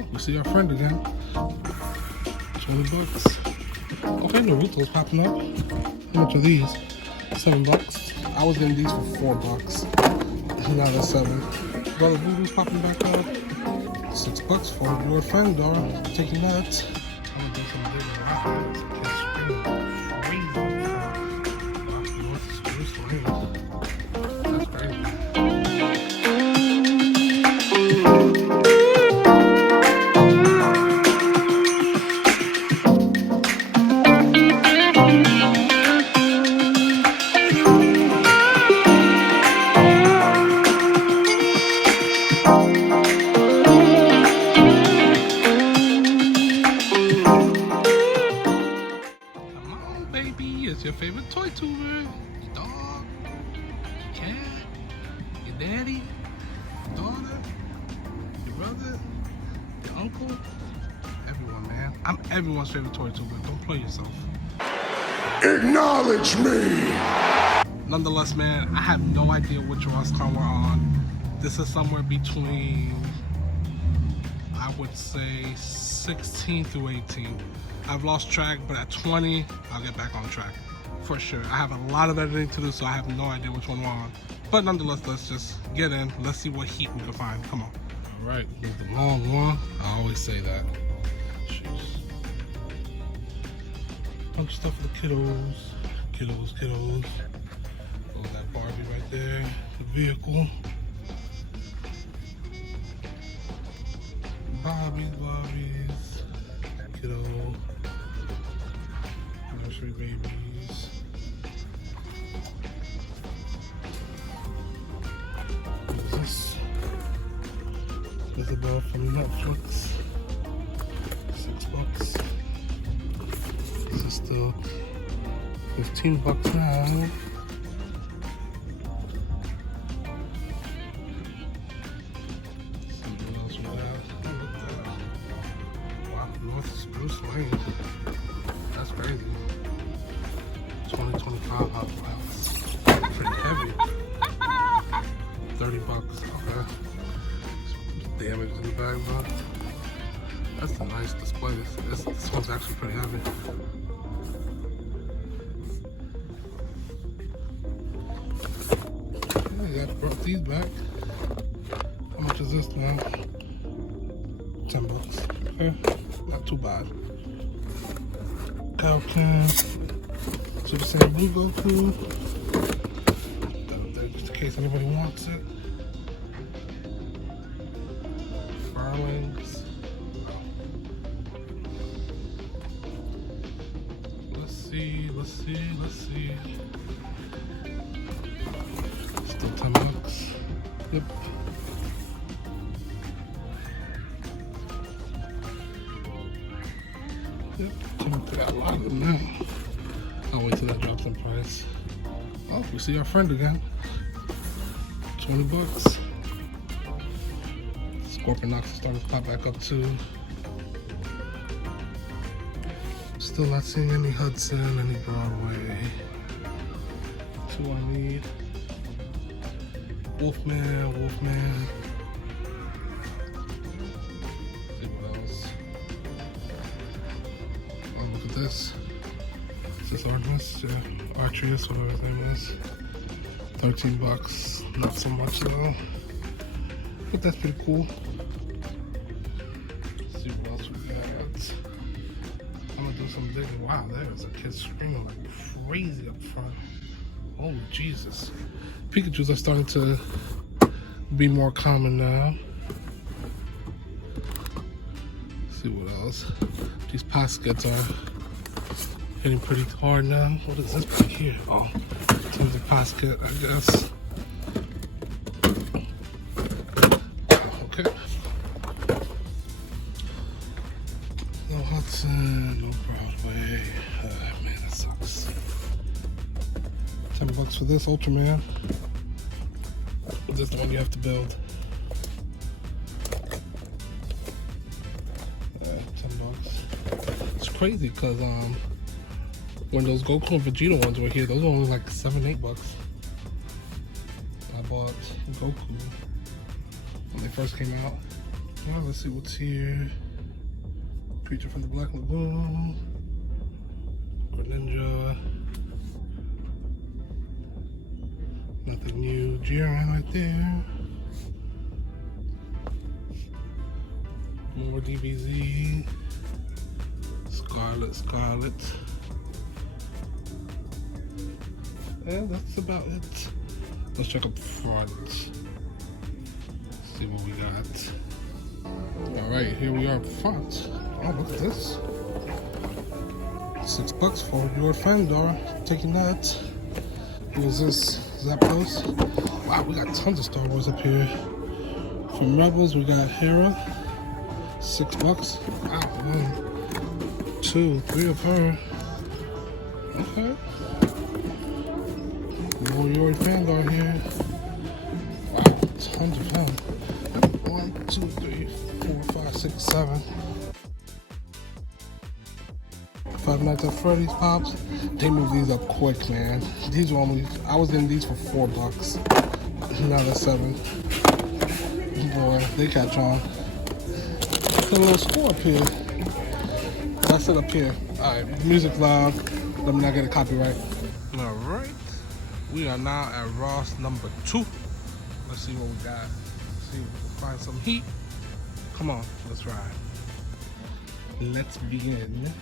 Oh, we see our friend again. 20 bucks. Okay, Naruto's popping up. How much are these? 7 bucks. I was getting these for 4 bucks. Now they're 7. Brother Voodoo's popping back up. 6 bucks for your friend, dog. Taking that. I'm gonna do some big rockets. Crazy. That's crazy. It's your favorite toy tuber, your dog, your cat, your daddy, your daughter, your brother, your uncle, everyone, man. I'm everyone's favorite toy tuber. Don't play yourself. Acknowledge me! Nonetheless, man, I have no idea which Restock we're on. This is somewhere between, I would say, 16 through 18. I've lost track, but at 20, I'll get back on track. For sure. I have a lot of editing to do, so I have no idea which one we're on. But nonetheless, let's just get in. Let's see what heat we can find. Come on. All right, move the long one. I always say that. Jeez. Bunch of stuff for the kiddos. Kiddos. Oh, that Barbie right there. The vehicle. Barbies. Kiddo. Nursery babies. What is this? Isabel from Netflix. 6 bucks. This is still 15 bucks now. Something else we have. Wow, North Spruce Lane. That's crazy. 2025 Hot Wheels. Pretty heavy. 30 bucks. Okay. Damage in the bag, but that's a nice display. This one's actually pretty heavy. Okay, I brought these back. How much is this now? 10 bucks. Okay, not too bad. Cow can. Super Saiyan Blue Goku. That up there just in case anybody wants it. Farlings. Let's see. Still 10 bucks. Yep. Yep. They got a lot of them now. I'll wait till that drops in price. Oh, we see our friend again. 20 bucks. Scorpionox is starting to pop back up too. Still not seeing any Hudson, any Broadway. That's who I need. Wolfman. See what else. Oh, look at this. Is this Artemis? Yeah, Archeus, whatever his name is. 13 bucks. Not so much though. But that's pretty cool. Let's see what else we got. I'm gonna do some digging. Wow, there's a kid screaming like crazy up front. Oh Jesus. Pikachus are starting to be more common now. Let's see what else. These poskets are hitting pretty hard now. What is this back here? Oh, it's a posket, I guess. Okay. No Hudson, no Broadway. Man, that sucks. 10 bucks for this Ultraman. This is the one you have to build. 10 bucks. It's crazy because when those Goku and Vegeta ones were here, those were only like 7-8 bucks. I bought Goku when they first came out. Well, let's see what's here. Creature from the Black Lagoon. Greninja. Nothing new. Jiren right there. More DBZ. Scarlet. Yeah, that's about it. Let's check up front. See what we got. Alright, here we are up front. Oh, look at this. $6 for your Fandor. Taking that. Who's this? Zapdos. Wow, we got tons of Star Wars up here. From Rebels, we got Hera. $6. Wow, 1, 2, 3 of her. Okay. More Yori Fandor here. Wow, tons of them. 1, 2, 3, 4, 5, 6, 7. Five Nights at Freddy's pops. They move these up quick, man. These were only, I was in these for $4. Now they're 7. Boy, they catch on. Got a little score up here. That's it up here. Alright, music loud. Let me not get a copyright. Alright. We are now at Ross number 2. Let's see what we got. See if we can find some heat. Come on, let's ride. Let's begin.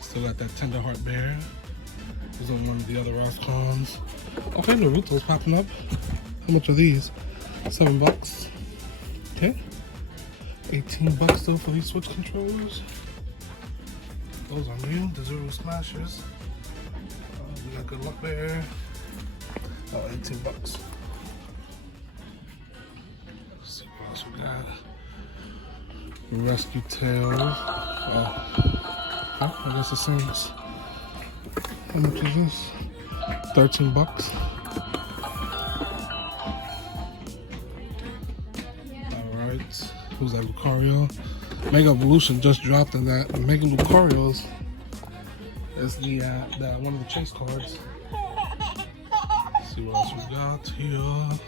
Still got that Tender Heart Bear. He's on one of the other Ross cons. Okay, Naruto's popping up. How much are these? $7. Okay. $18 though for these Switch controllers. Those are new, the Zero Smashers. We got Good Luck Bear. Oh, $18. Let's see what else we got. Rescue Tales. Oh, I guess the same. How much is this? $13. Alright. Who's that? Lucario. Mega Evolution just dropped in that. Mega Lucario's is the one of the chase cards. Let's see what else we got here.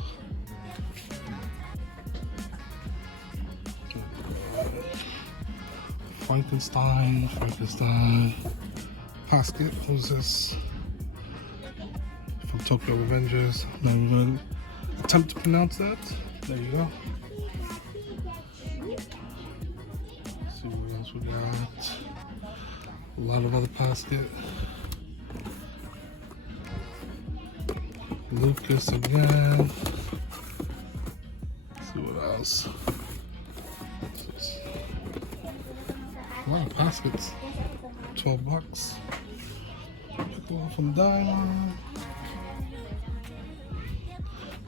Frankenstein. Posket. Who's this? From Tokyo Revengers. I'm not even gonna attempt to pronounce that. There you go. Let's see what else we got. A lot of other Posket. Lucas again. Let's see what else. A lot of Poskets. $12. Piccolo from Diamond.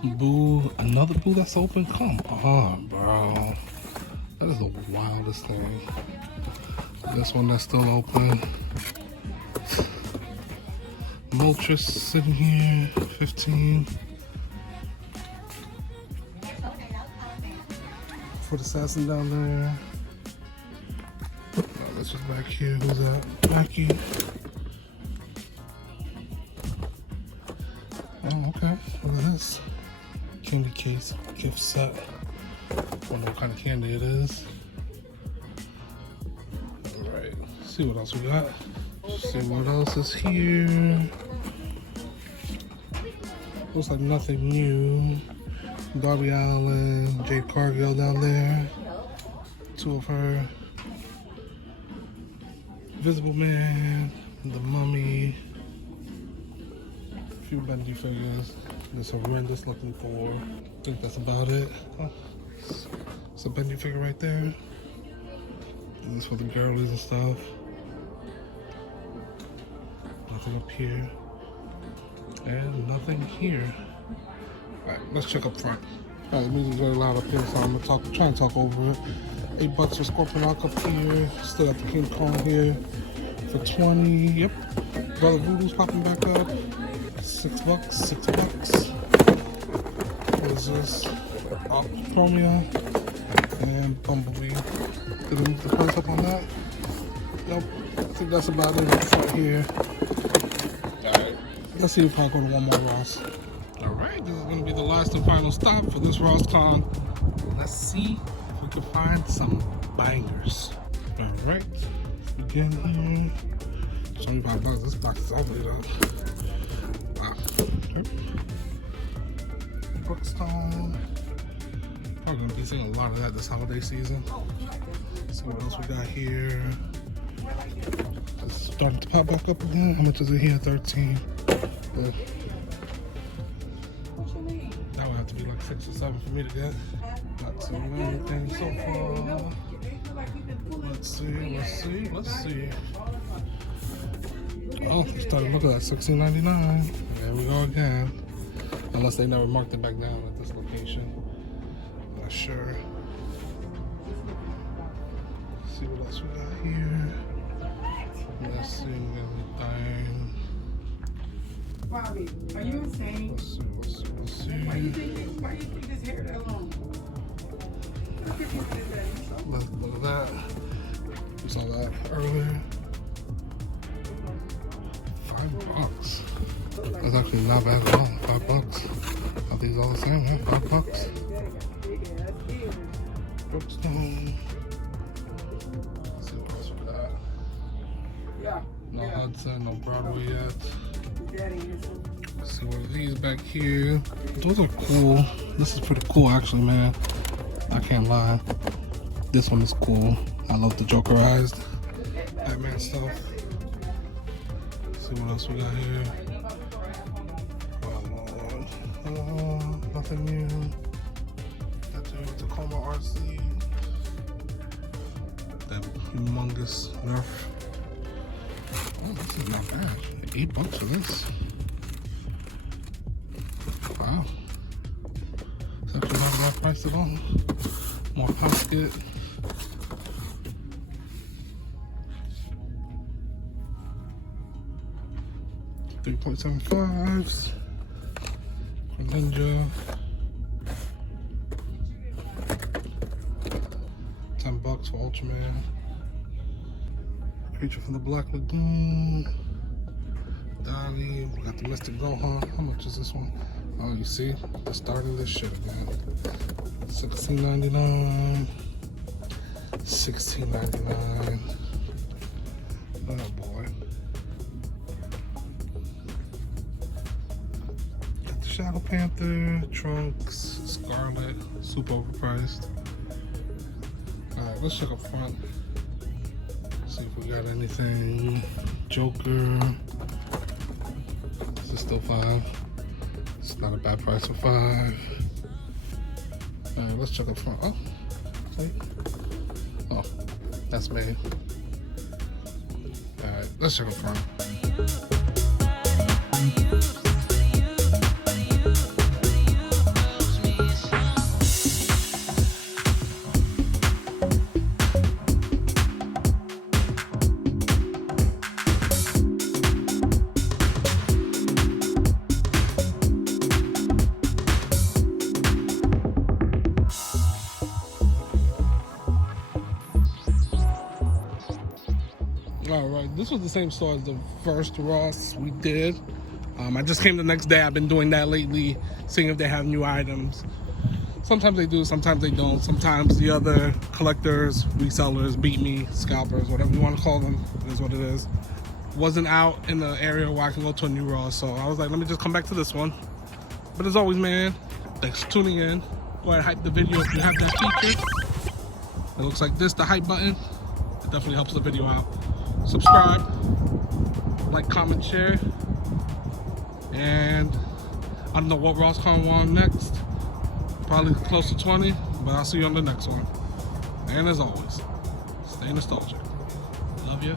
Boo. Another Boo that's open? Come on, bro. That is the wildest thing. This one that's still open. Moltres sitting here. 15. For the assassin down there. This is back here. Who's that? Mackie. Oh, okay. Look at this. Candy case gift set. I don't know what kind of candy it is. Alright. See what else we got. See what else is here. Looks like nothing new. Darby Allin, Jade Cargill down there. 2 of her. Invisible Man, the Mummy, a few Benji figures. This horrendous looking Thor. I think that's about it. Oh, it's a Benji figure right there. This is for the girlies and stuff. Nothing up here. And nothing here. Alright, let's check up front. Alright, the music's very loud up here, so I'm gonna try and talk over it. $8 for Scorponok up here. Still got the King Kong here for 20. Yep. Brother Voodoo's popping back up. $6. What is this? Chromia and Bumblebee. Did I move the price up on that? Nope. I think that's about it right here. Alright. Let's see if I go to one more Ross. Alright, this is going to be the last and final stop for this Ross Con. Let's see if we can find some bangers. Alright, begin here. $25. This box is ugly though. Wow. Okay. Brookstone. Probably gonna be seeing a lot of that this holiday season. So what else we got here? It's starting to pop back up again. How much is it here? 13. That would have to be like 6 or 7 for me to get. Not too many things so far. Let's see. Oh, starting to look at that $16.99. There we go again. Unless they never marked it back down at this location. Not sure. Let's see what else we got here. Let's see anything. Bobby, are you insane? Let's see. Why you think this hair that long? Let's look at that. We saw that earlier. $5. That's actually not bad at all. $5. Are these all the same, huh? $5. Brookstone. Let's see what else we got. Yeah. No Hudson, no Broadway yet. Let's see what are these back here. Those are cool. This is pretty cool actually, man. I can't lie. This one is cool. I love the Jokerized Batman stuff. Let's see what else we got here. Nothing new. Got the Tacoma RC. That humongous Nerf. Oh, this is not bad. $8 for this. Wow. It's actually not a bad price at all. More pocket. $3.75s. Ninja. $10 for Ultraman. Creature from the Black Lagoon. Dolly. We got the Mystic Gohan. How much is this one? Oh, you see? The start of this shit again. $16.99. $16.99. Oh boy. Got the Shadow Panther, Trunks, Scarlet, super overpriced. Alright, let's check up front. See if we got anything. Joker. This is still $5. It's not a bad price for $5. Alright, let's check up front. Oh, see? Oh, that's me. Alright, let's check up front. Alright, this was the same store as the first Ross we did. I just came the next day. I've been doing that lately, seeing if they have new items. Sometimes they do, sometimes they don't. Sometimes the other collectors, resellers, beat me, scalpers, whatever you want to call them, is what it is. Wasn't out in the area where I can go to a new Ross, so I was like, let me just come back to this one. But as always, man, thanks for tuning in. Go ahead and hype the video if you have that feature. It looks like this, the hype button. It definitely helps the video out. Subscribe, like, comment, share, and I don't know what Rosscon we're on next. Probably close to 20, but I'll see you on the next one. And as always, stay nostalgic. Love you.